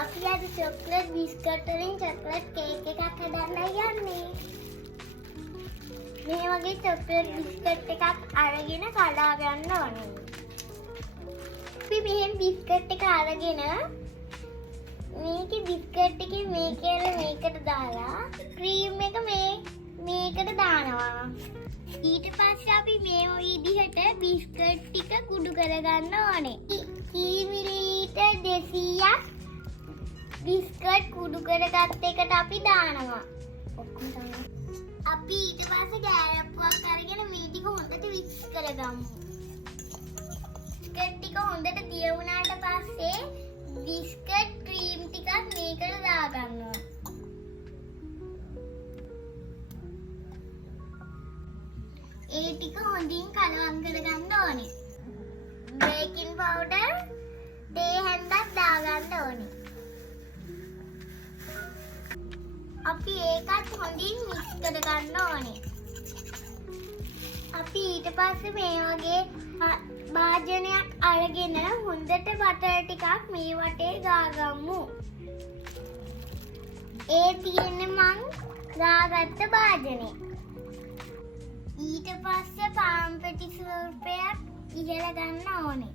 අපි අද chocolate biscuit වලින් චොක්ලට් කේක් එකක් හදන්නයි යන්නේ. මේ වගේ චොක්ලට් බිස්කට් එකක් අරගෙන කඩා ගන්න ඕනේ. අපි මෙහෙම බිස්කට් එක අරගෙන මේකේ බිස්කට් එකේ මේකට දාලා ක්‍රීම් එක මේකට දානවා. ඊට පස්සේ අපි මේ විදිහට බිස්කට් ටික කුඩු කරගන්න ඕනේ. කී මිලිලීටර් 200ක් බිස්කට් කුඩු කරගත්ත එකට අපි දානවා. අපි ඊට පස්සේ ගෑරප්පුවක් අරගෙන මේ ටික හොඳට මික්ස් කරගමු. බිස්කට් ටික හොඳට දිය වුණාට පස්සේ බිස්කට් ක්‍රීම් ටිකක් මේකට දාගන්නවා. ඒ ටික හොඳින් කලවම් කරගන්න ඕනේ. බේකින් පවුඩර් දෙක හැන්දක් දාගන්න ඕනේ. අපි ඒකත් හොඳින් මික්ස් කරගන්න ඕනේ. අපි ඊට පස්සේ මේ වගේ භාජනයක් අරගෙන හොඳට බටර් ටිකක් මේ වටේ ගාගමු. ඒ තියෙන්නේ මං ගාගත්ත භාජනේ. ඊට පස්සේ පාන් පෙටි ස්වල්පයක් ඉහළ ගන්න ඕනේ.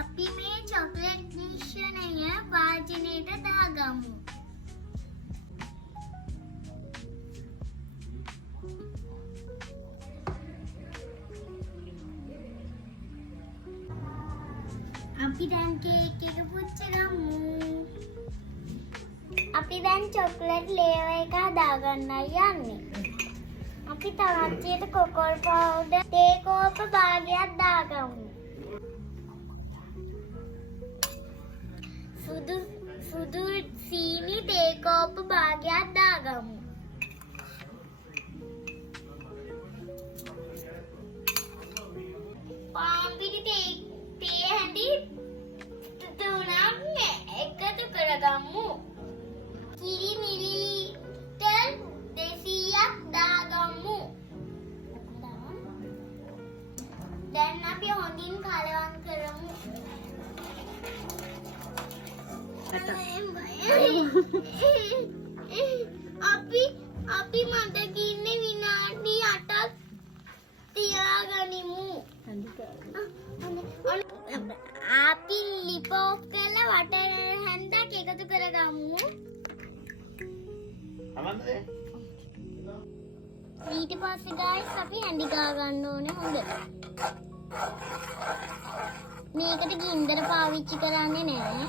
අපි මේ චොක්ලට් මිශ්‍රණය වාජනයට දාගමු. අපි දැන් කේක් එක පුච්චගමු. අපි දැන් චොක්ලට් ලේයර් එක හදාගන්නයි යන්නේ. අපි තරච්චියට කොකොල් පවුඩර් තේ කෝප භාගයක් දාගමු. සුදු සීනි තේ කෝප භාගයක් දාගමු. පාන් පිටි තේ හැටි තුනක් එකතු කරගමු. කිරි මිලිලීටර් 200ක් දාගමු. දැන් අපි හොඳින් කලවම් කරමු. අපි මඩකින්නේ විනාඩි 8ක් තියාගනිමු. අපි ලිප් ඔෆ් කරලා වටර හැන්දක් එකතු කරගමු. ඊට පස්සේ guys අපි හැඳි ගා ගන්න ඕනේ හොඳට. මේකට ගින්දර පාවිච්චි කරන්නේ නැහැ.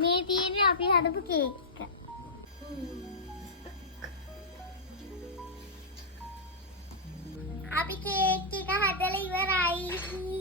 මේ තියෙන්නේ අපි හදපු කේක් එක. අපි කේක් එක හදලා ඉවරයි.